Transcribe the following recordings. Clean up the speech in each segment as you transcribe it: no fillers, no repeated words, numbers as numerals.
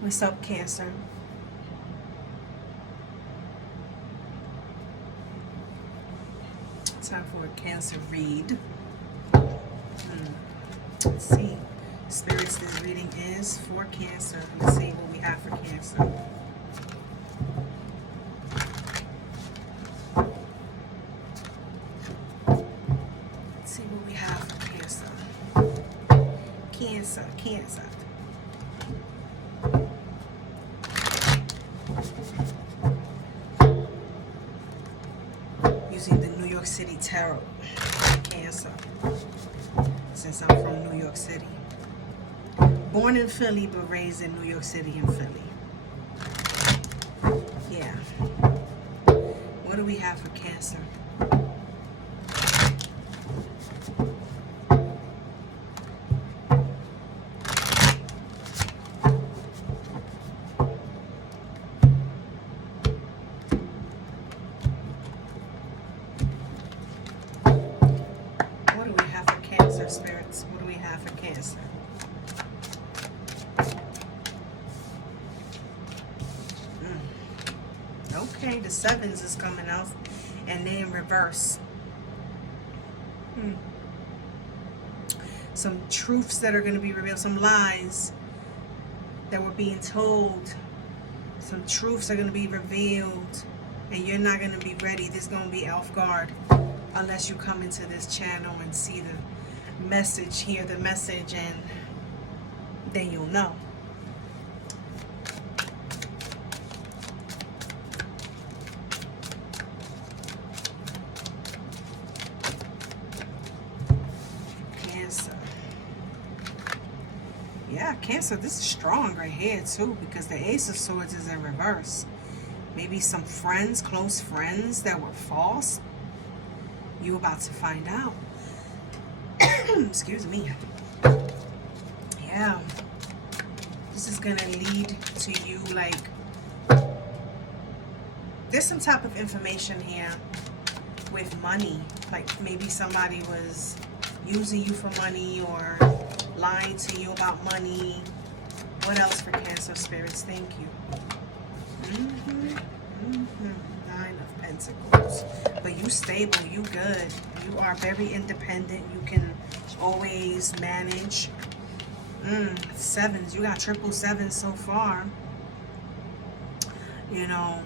What's up, Cancer? Time for a Cancer read. Let's see. Spirits, this reading is for Cancer. Let's see what we have for Cancer. Let's see what we have for Cancer. Cancer. Using the New York City Tarot. Cancer. Since I'm from New York City. Born in Philly, but raised in New York City and Philly. Yeah. What do we have for Cancer? What do we have for Cancer, spirits? What do we have for Cancer? Okay, the sevens is coming out, and then in reverse. Some truths that are going to be revealed, some lies that were being told, some truths are going to be revealed, and you're not going to be ready. This is going to be off guard unless you come into this channel and see the message, hear the message, and then you'll know. Cancer. Yeah, Cancer, this is strong right here too, because the Ace of Swords is in reverse. Maybe some friends, close friends that were false. You're about to find out. Excuse me. Yeah. This is going to lead to you, like, there's some type of information here with money. Like maybe somebody was using you for money or lying to you about money. What else for Cancer spirits? Thank you. Nine of Pentacles. But you stable, you good. You are very independent. You can always manage. Sevens. You got triple sevens so far. You know.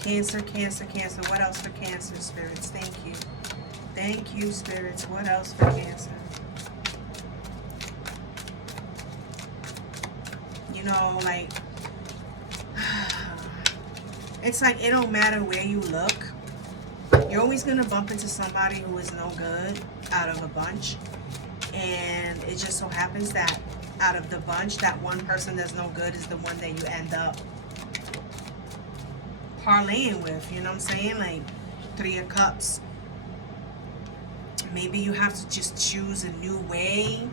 Cancer, Cancer, Cancer. What else for Cancer spirits? Thank you. Thank you, spirits. What else for Cancer? You know, like, it's like it don't matter where you look. You're always going to bump into somebody who is no good out of a bunch. And it just so happens that out of the bunch, that one person that's no good is the one that you end up parlaying with, you know what I'm saying? Like Three of Cups. Maybe you have to just choose a new way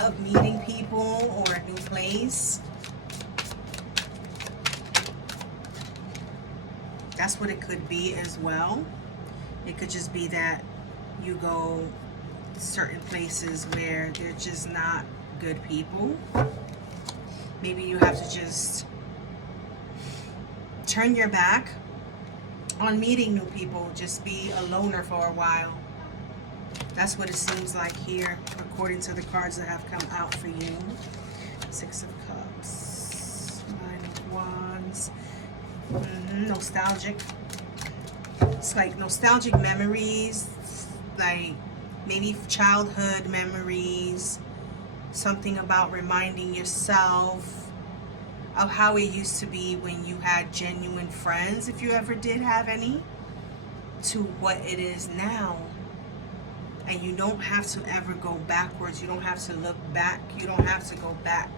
of meeting people or a new place. That's what it could be as well. It could just be that you go certain places where they're just not good people. Maybe you have to just turn your back on meeting new people. Just be a loner for a while. That's what it seems like here, according to the cards that have come out for you. Six of Cups, Nine of Wands. Nostalgic. It's like nostalgic memories, like maybe childhood memories. Something about reminding yourself of how it used to be when you had genuine friends, if you ever did have any, to what it is now. And you don't have to ever go backwards. You don't have to look back. You don't have to go back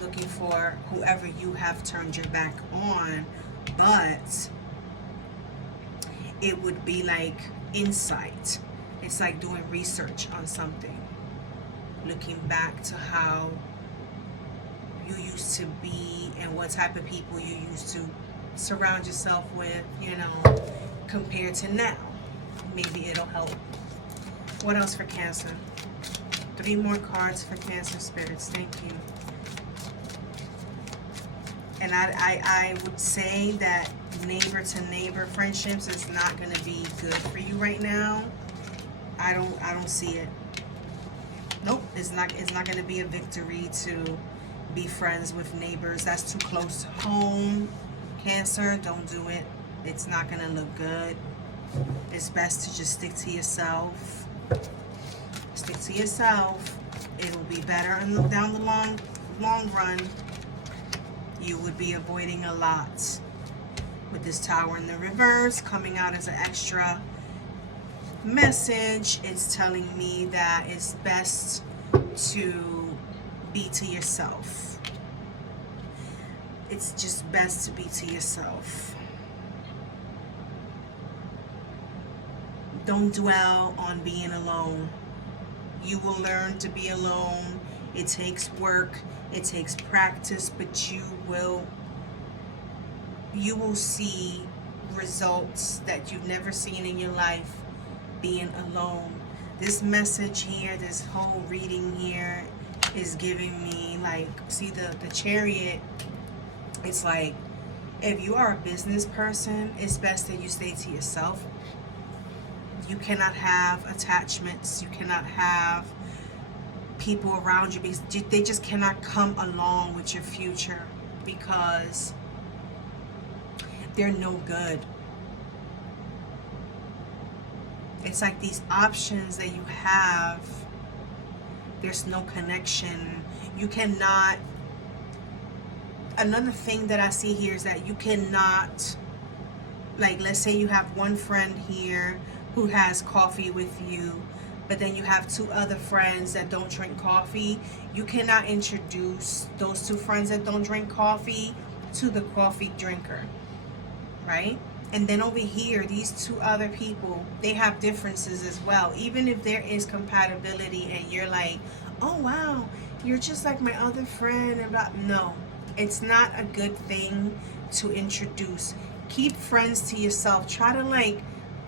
looking for whoever you have turned your back on. But it would be like insight. It's like doing research on something. Looking back to how you used to be and what type of people you used to surround yourself with, you know, compared to now. Maybe it'll help. What else for Cancer? 3 more cards for Cancer spirits. Thank you. And I would say that neighbor to neighbor friendships is not going to be good for you right now. I don't see it. Nope, it's not going to be a victory to be friends with neighbors. That's too close to home. Cancer, don't do it. It's not going to look good. It's best to just stick to yourself. Stick to yourself. It'll be better down the long run. You would be avoiding a lot. With this Tower in the reverse coming out as an extra message, it's telling me that it's best to be to yourself. It's just best to be to yourself. Don't dwell on being alone. You will learn to be alone. It takes work, it takes practice, but you will see results that you've never seen in your life being alone. This message here, this whole reading here is giving me, like, see the Chariot. It's like, if you are a business person, it's best that you stay to yourself. You cannot have attachments. You cannot have people around you because they just cannot come along with your future because they're no good. It's like these options that you have, there's no connection. You cannot, another thing that I see here is that you cannot, like, let's say you have one friend here who has coffee with you, but then you have 2 other friends that don't drink coffee. You cannot introduce those 2 friends that don't drink coffee to the coffee drinker, right? And then over here, these 2 other people, they have differences as well. Even if there is compatibility and you're like, oh wow, you're just like my other friend, and blah. No, it's not a good thing to introduce. Keep friends to yourself. Try to, like,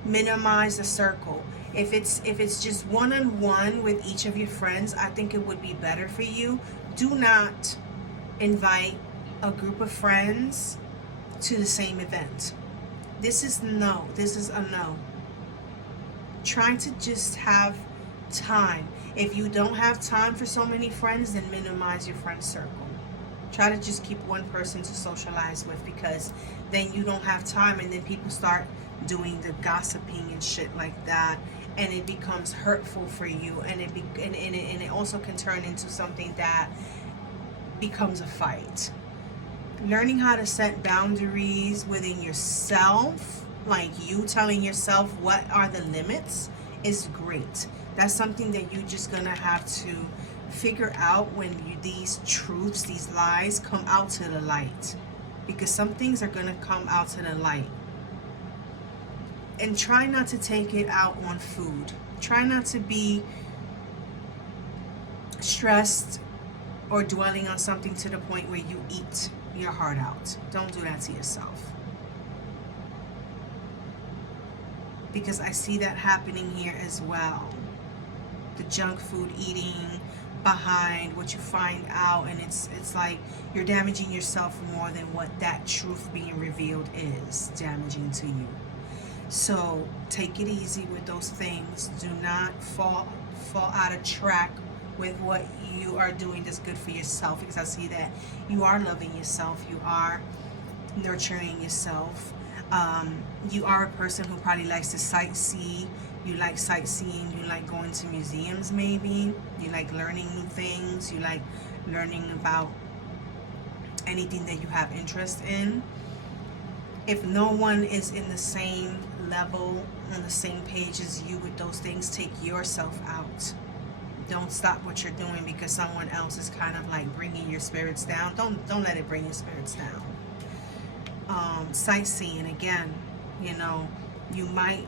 minimize the circle. If it's just one-on-one with each of your friends, I think it would be better for you. Do not invite a group of friends to the same event. This is no. This is a no. Try to just have time. If you don't have time for so many friends, then minimize your friend circle. Try to just keep one person to socialize with, because then you don't have time, and then people start doing the gossiping and shit like that, and it becomes hurtful for you, and it also can turn into something that becomes a fight. Learning how to set boundaries within yourself, like you telling yourself what are the limits, is great. That's something that you're just gonna have to figure out when these truths, these lies come out to the light, because some things are gonna come out to the light. And try not to take it out on food. Try not to be stressed or dwelling on something to the point where you eat your heart out. Don't do that to yourself, because I see that happening here as well. The junk food eating behind what you find out, and it's like you're damaging yourself more than what that truth being revealed is damaging to you. So take it easy with those things. Do not fall out of track with what you are doing that's good for yourself, because I see that you are loving yourself, you are nurturing yourself. You are a person who probably likes to sightsee. You like sightseeing, you like going to museums maybe, you like learning new things, you like learning about anything that you have interest in. If no one is in the same level, on the same page as you with those things, take yourself out. Don't stop what you're doing because someone else is kind of like bringing your spirits down. Don't let it bring your spirits down. Sightseeing, again, you know, you might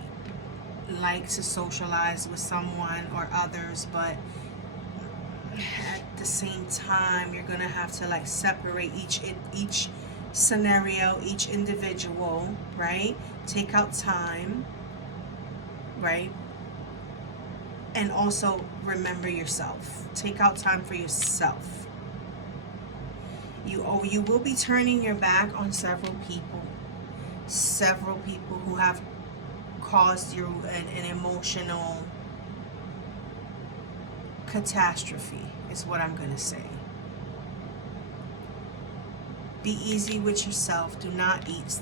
like to socialize with someone or others, but at the same time you're gonna have to like separate each scenario, each individual, right? Take out time, right? And also remember yourself. Take out time for yourself. You will be turning your back on several people who have caused you an emotional catastrophe, is what I'm going to say. Be easy with yourself. Do not eat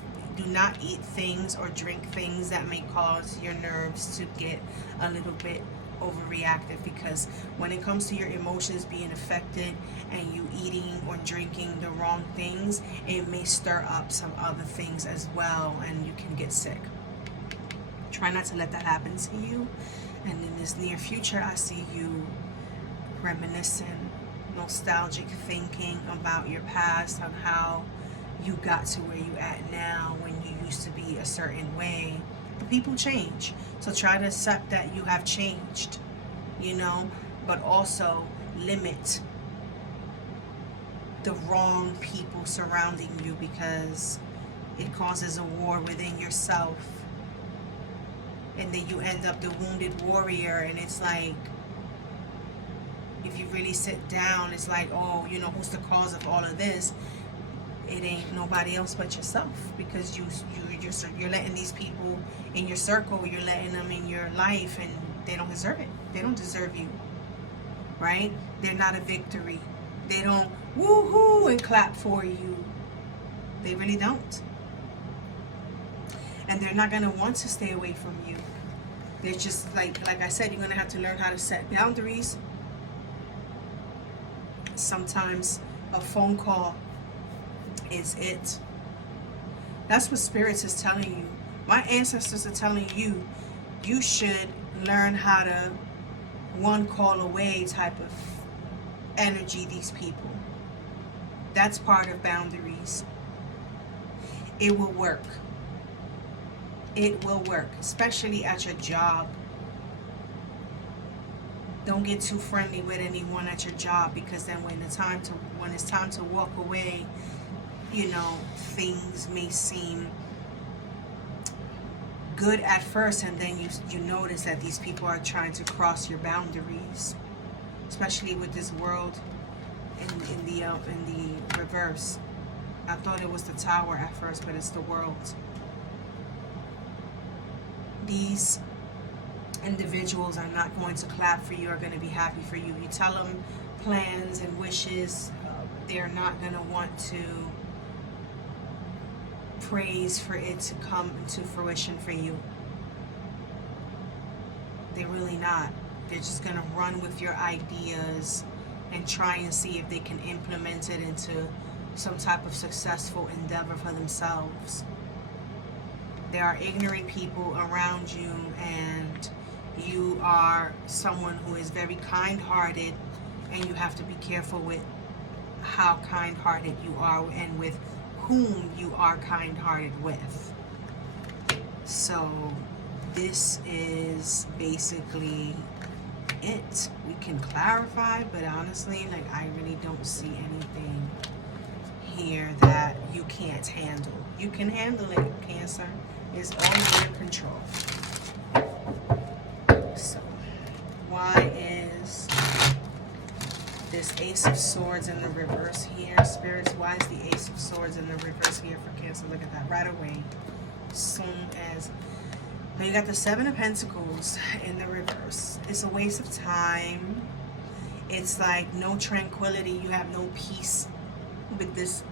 things or drink things that may cause your nerves to get a little bit overreactive, because when it comes to your emotions being affected and you eating or drinking the wrong things, it may stir up some other things as well, and you can get sick. Try not to let that happen to you. And in this near future, I see you reminiscing, nostalgic thinking about your past, on how you got to where you at now when you used to be a certain way. But people change, so try to accept that you have changed, but also limit the wrong people surrounding you, because it causes a war within yourself, and then you end up the wounded warrior. And it's like, if you really sit down, it's like, oh, who's the cause of all of this? It ain't nobody else but yourself, because you're letting these people in your circle, you're letting them in your life, and they don't deserve it. They don't deserve you, right? They're not a victory. They don't woo-hoo and clap for you. They really don't. And they're not going to want to stay away from you. They're just, like I said, you're going to have to learn how to set boundaries. Sometimes a phone call is it. That's what spirits is telling you. My ancestors are telling you, you should learn how to one call away type of energy these people. That's part of boundaries. It will work. It will work, especially at your job. Don't get too friendly with anyone at your job, because then when it's time to walk away, things may seem good at first, and then you notice that these people are trying to cross your boundaries, especially with this world in the reverse. I thought it was the Tower at first, but it's the world. These individuals are not going to clap for you, are going to be happy for you. You tell them plans and wishes, they're not going to want to praise for it to come to fruition for you. They're really not. They're just going to run with your ideas and try and see if they can implement it into some type of successful endeavor for themselves. There are ignorant people around you, and you are someone who is very kind-hearted, and you have to be careful with how kind-hearted you are and with whom you are kind-hearted with. So this is basically it. We can clarify, but honestly, I really don't see anything here that you can't handle. You can handle it, Cancer. It's all in your control. So why is this Ace of Swords in the reverse here, spirits? Why is the Ace of Swords in the reverse here for Cancer? Look at that right away. Soon as now you got the Seven of Pentacles in the reverse. It's a waste of time. It's like no tranquility. You have no peace with these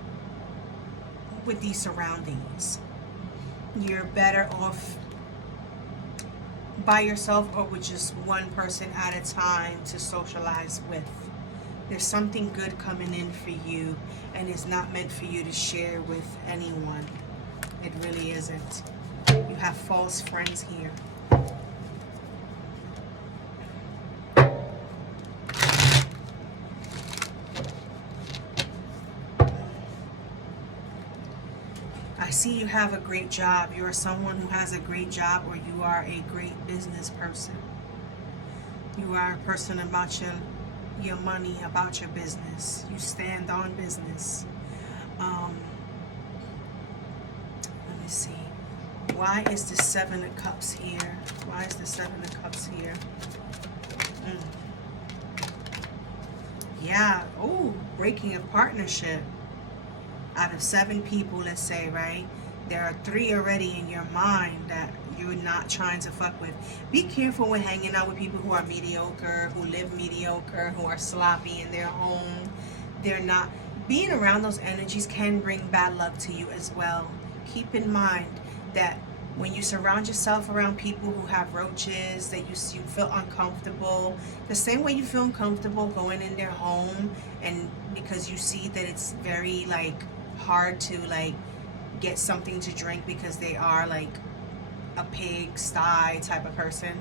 surroundings. You're better off by yourself or with just one person at a time to socialize with. There's something good coming in for you, and it's not meant for you to share with anyone. It really isn't. You have false friends here. I see you have a great job. You are someone who has a great job, or you are a great business person. You are a person about your money, about your business. You stand on business. see. Why is the Seven of Cups here? Why is the Seven of Cups here? Yeah. Oh, breaking a partnership. Out of 7 people, let's say, right? There are 3 already in your mind that you're not trying to fuck with. Be careful when hanging out with people who are mediocre, who live mediocre, who are sloppy in their home. They're not. Being around those energies can bring bad luck to you as well. Keep in mind that when you surround yourself around people who have roaches, that you feel uncomfortable, the same way you feel uncomfortable going in their home, and because you see that it's very like hard to like get something to drink because they are like a pigsty type of person,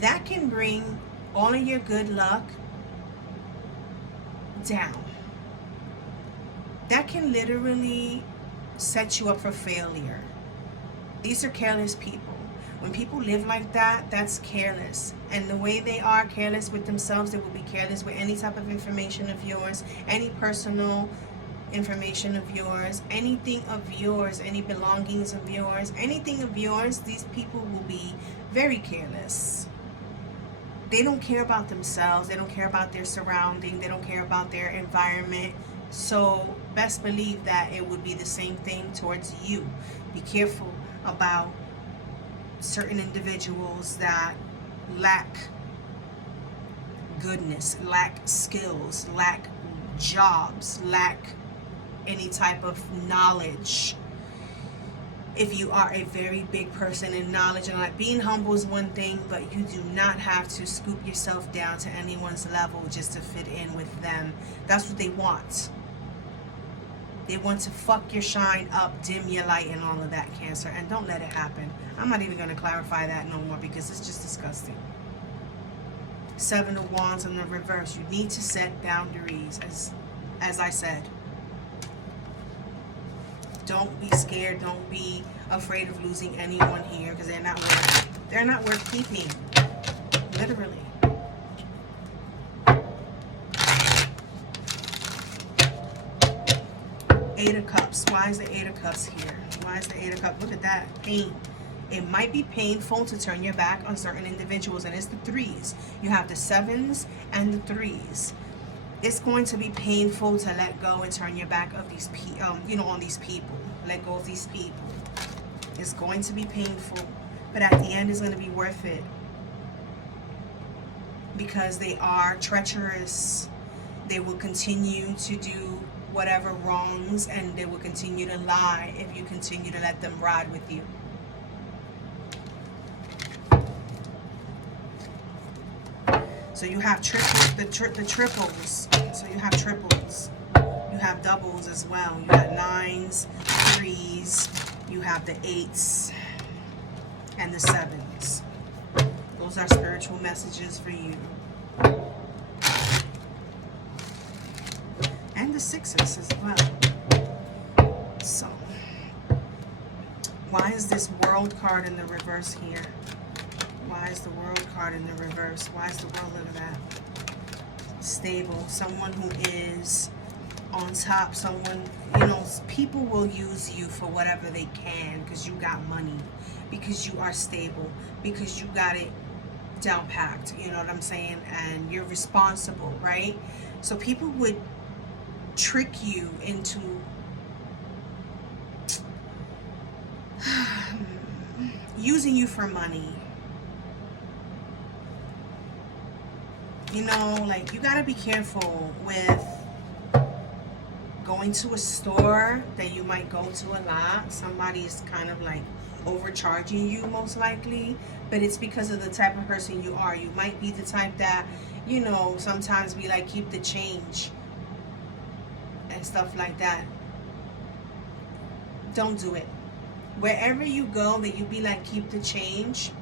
that can bring all of your good luck down. That can literally set you up for failure. These are careless people. When people live like that, that's careless. And the way they are careless with themselves, they will be careless with any type of information of yours, any personal information of yours, anything of yours, any belongings of yours, anything of yours. These people will be very careless. They don't care about themselves. They don't care about their surrounding. They don't care about their environment. So best believe that it would be the same thing towards you. Be careful about certain individuals that lack goodness, lack skills, lack jobs, lack any type of knowledge. If you are a very big person in knowledge, and like being humble is one thing, but you do not have to scoop yourself down to anyone's level just to fit in with them. That's what they want. They want to fuck your shine up, dim your light, and all of that, Cancer. And don't let it happen. I'm not even going to clarify that no more because it's just disgusting. 7 of Wands in the reverse. You need to set boundaries, as I said. Don't be scared. Don't be afraid of losing anyone here because they're not worth keeping. Literally. Eight of Cups. Why is the 8 of Cups here? Why is the 8 of Cups? Look at that. Pain. It might be painful to turn your back on certain individuals, and it's the 3s. You have the 7s and the 3s. It's going to be painful to let go and turn your back of these on these people. Let go of these people. It's going to be painful, but at the end it's going to be worth it because they are treacherous. They will continue to do whatever wrongs, and they will continue to lie if you continue to let them ride with you. So you have the triples. So you have triples. You have doubles as well. You got 9s, 3s. You have the 8s and the 7s. Those are spiritual messages for you. And the 6s as well. So, why is this World card in the reverse here? Why is the World card in the reverse? Why is the World? Look at that. Stable. Someone who is on top. Someone, people will use you for whatever they can because you got money, because you are stable, because you got it down packed. You know what I'm saying? And you're responsible, right? So people would trick you into using you for money. Like you gotta be careful with going to a store that you might go to a lot. Somebody's kind of like overcharging you most likely, but it's because of the type of person you are. You might be the type that, sometimes we like keep the change and stuff like that. Don't do it. Wherever you go that you be like keep the change,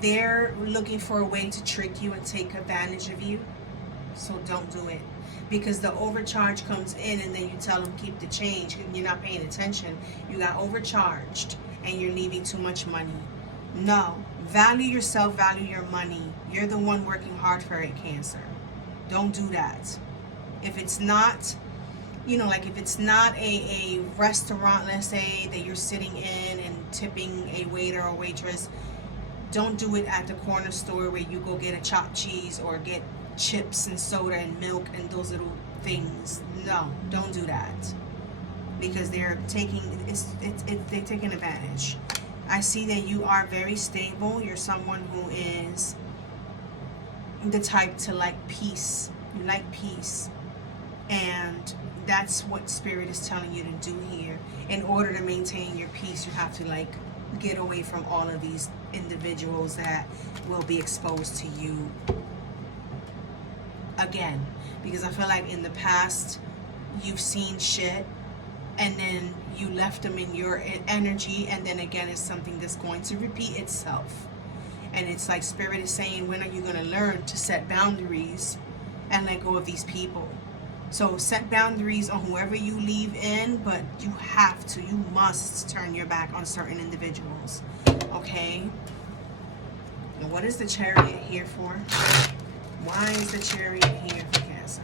they're looking for a way to trick you and take advantage of you. So don't do it, because the overcharge comes in and then you tell them keep the change and you're not paying attention. You got overcharged and you're leaving too much money. No, value yourself, value your money. You're the one working hard for it, Cancer. Don't do that. If it's not you know, like if it's not a restaurant, let's say, that you're sitting in and tipping a waiter or waitress, don't do it at the corner store where you go get a chopped cheese or get chips and soda and milk and those little things. No, don't do that, because they're taking they're taking advantage. I see that you are very stable. You're someone who is the type to like peace. You like peace, and that's what Spirit is telling you to do here. In order to maintain your peace, you have to like get away from all of these individuals that will be exposed to you again, because I feel like in the past you've seen shit and then you left them in your energy, and then again it's something that's going to repeat itself. And it's like Spirit is saying, when are you going to learn to set boundaries and let go of these people? So set boundaries on whoever you leave in, but you must turn your back on certain individuals. Okay? And what is the Chariot here for? Why is the Chariot here for Cancer?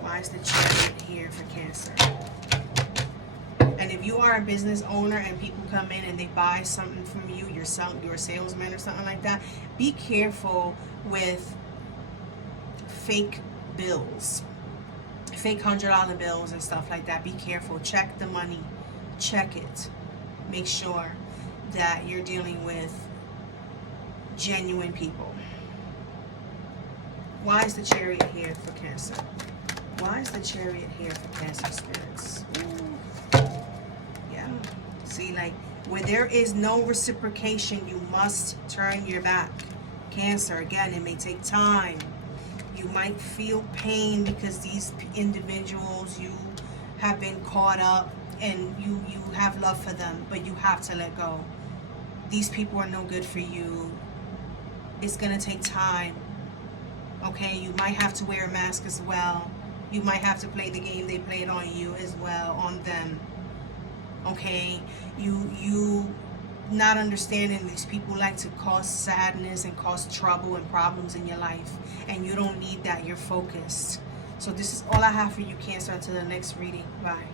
Why is the Chariot here for Cancer? And if you are a business owner and people come in and they buy something from you, you're a salesman or something like that, be careful with fake bills, fake $100 bills and stuff like that. Be careful. Check the money. Check it. Make sure that you're dealing with genuine people. Why is the Chariot here for Cancer? Why is the Chariot here for Cancer spirits? Ooh. Yeah. See, like, where there is no reciprocation, you must turn your back. Cancer, again, it may take time. You might feel pain because these individuals, you have been caught up and you have love for them, but you have to let go. These people are no good for you. It's going to take time. Okay, you might have to wear a mask as well. You might have to play the game they played on you as well, on them. Okay, you not understanding these people like to cause sadness and cause trouble and problems in your life, and you don't need that. You're focused. So this is all I have for you, Cancer, until the next reading. Bye.